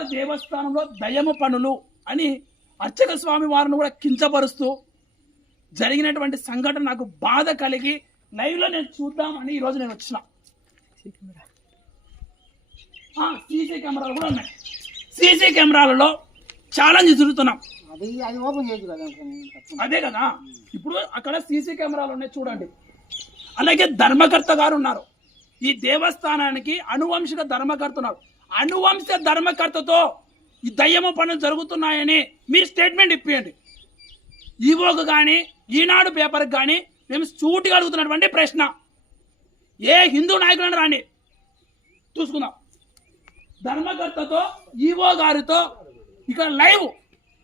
దేవస్థానంలో దయము పనులు అని అర్చక స్వామి వారిని కూడా కించపరుస్తూ జరిగినటువంటి సంఘటన నాకు బాధ కలిగి లైవ్లో నేను చూద్దామని ఈరోజు నేను వచ్చిన. సీసీ కెమెరాలు కూడా ఉన్నాయి. సీసీ కెమెరాలలో ఛాలెంజ్ తప్పు. అదే కదా. ఇప్పుడు అక్కడ సీసీ కెమెరాలు ఉన్నాయి చూడండి. అలాగే ధర్మకర్త గారు ఉన్నారు. ఈ దేవస్థానానికి అనువంశిక ధర్మకర్తన్నారు అనువంశ ధర్మకర్తతో ఈ దయ్యమ పనులు జరుగుతున్నాయని మీరు స్టేట్మెంట్ ఇప్పియండి. ఈవోకు కానీ ఈనాడు పేపర్కి కానీ మేము సూటిగా అడుగుతున్నటువంటి ప్రశ్న. ఏ హిందూ నాయకులను రాని? చూసుకుందాం. ధర్మకర్తతో ఈవో గారితో ఇక్కడ లైవ్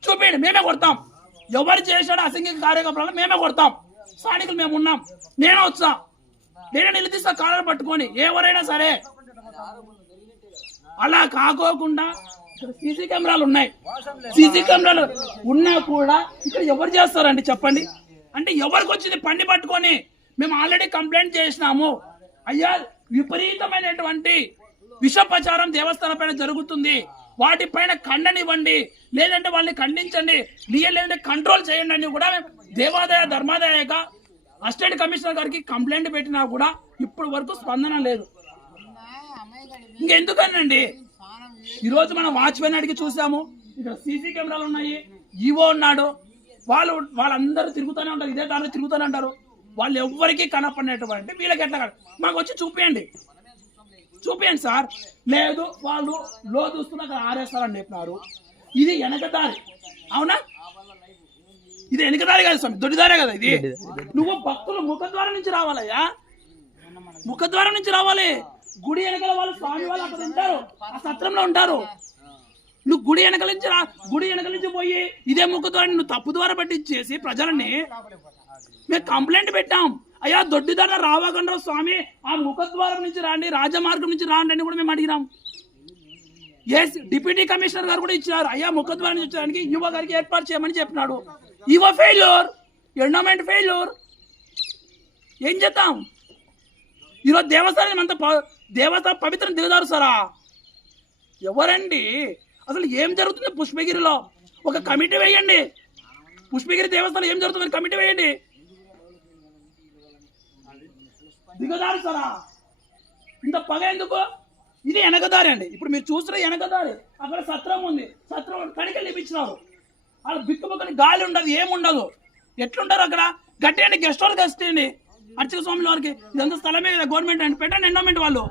చూపించండి మేమే కొడతాం. ఎవరు చేశాడో అసంఘిక కార్యకలాపాలను మేమే కొడతాం. స్థానికులు మేము ఉన్నాం. నేనే వచ్చాం. నేనే నిలదీస్తా కాలర్ పట్టుకొని. ఎవరైనా సరే. అలా కాకోకుండా ఇక్కడ సీసీ కెమెరాలు ఉన్నాయి. సీసీ కెమెరాలు ఉన్నా కూడా ఇక్కడ ఎవరు చేస్తారండి చెప్పండి? అంటే ఎవరికి వచ్చింది? పండి పట్టుకొని. మేము ఆల్రెడీ కంప్లైంట్ చేసినాము. అయ్యా విపరీతమైనటువంటి విష ప్రచారం దేవస్థానం పైన జరుగుతుంది. వాటిపైన ఖండనివ్వండి. లేదంటే వాళ్ళని ఖండించండి. లీగల్ లేదంటే కంట్రోల్ చేయండి అని కూడా మేము దేవాదాయ ధర్మాదాయగా అసిస్టెంట్ కమిషనర్ గారికి కంప్లైంట్ పెట్టినా కూడా ఇప్పటి వరకు స్పందన లేదు. ఇంకెందుకనండి? ఈరోజు మనం వాచ్మెన్ అడిగి చూసాము. ఇక్కడ సీసీ కెమెరాలు ఉన్నాయి. ఈవో ఉన్నాడు. వాళ్ళు వాళ్ళందరూ తిరుగుతూనే ఉంటారు. ఇదే దారిలో తిరుగుతూనే ఉంటారు. వాళ్ళు ఎవ్వరికీ కనపడినటువంటి వీళ్ళకి ఎట్లా కన- మాకు వచ్చి చూపించండి చూపించండి సార్. లేదు వాళ్ళు లో చూస్తున్న అక్కడ ఆరేస్తారని చెప్పినారు. ఇది వెనకదారి అవునా? ఇది వెనకదారి కాదు స్వామి దొడ్డిదారే కదా ఇది? నువ్వు భక్తులు ముఖద్వారం నుంచి రావాలయ్యా? ముఖద్వారం నుంచి రావాలి. గుడి వెనకాల వాళ్ళు స్వామి వాళ్ళు అక్కడ ఉంటారు. ఆ సత్రంలో ఉంటారు. నువ్వు గుడి వెనకాల నుంచి రా గుడి వెనకాల నుంచి పోయి ఇదే ముఖద్వారం నువ్వు తప్పు ద్వారా పట్టించేసి ప్రజలని మేము కంప్లైంట్ పెట్టాం. అయ్యా దొడ్డిదార రావకుండా స్వామి? ఆ ముఖద్వారం నుంచి రాండి రాజమార్గం నుంచి రాండి అని కూడా మేము అడిగినాం. ఎస్ డిప్యూటీ కమిషనర్ గారు కూడా ఇచ్చినారు. అయ్యా ముఖద్వారం నుంచి యువ గారికి ఏర్పాటు చేయమని చెప్పినాడు. యువ ఫెయిల్యూర్ ఎండోమెంట్ ఫెయిల్యూర్ ఏం చేద్దాం? ఈరోజు దేవస్థానం అంత దేవత దేవస్థానం పవిత్రం దిగదారుస్తారా ఎవరండి? అసలు ఏం జరుగుతుంది పుష్పగిరిలో? ఒక కమిటీ వేయండి. పుష్పగిరి దేవస్థానం ఏం జరుగుతుంది? కమిటీ వేయండి. దిగదారుస్తారా ఇంత పగ ఎందుకు? ఇది వెనకదారి అండి. ఇప్పుడు మీరు చూస్తున్న వెనకదారి అక్కడ సత్రం ఉంది. సత్రం కడికలు ఇప్పించినారు వాళ్ళు బిక్కుబుక్కని గాలి ఉండదు ఏముండదు ఎట్లుంటారు అక్కడ? గట్టి అండి గెస్ట్ హౌస్ గెస్ట్ అండి అర్చక స్వామి వారికి ఇదంతా స్థలమే కదా గవర్నమెంట్ అండి. పెట్టండి ఎండోమెంట్ వాళ్ళు.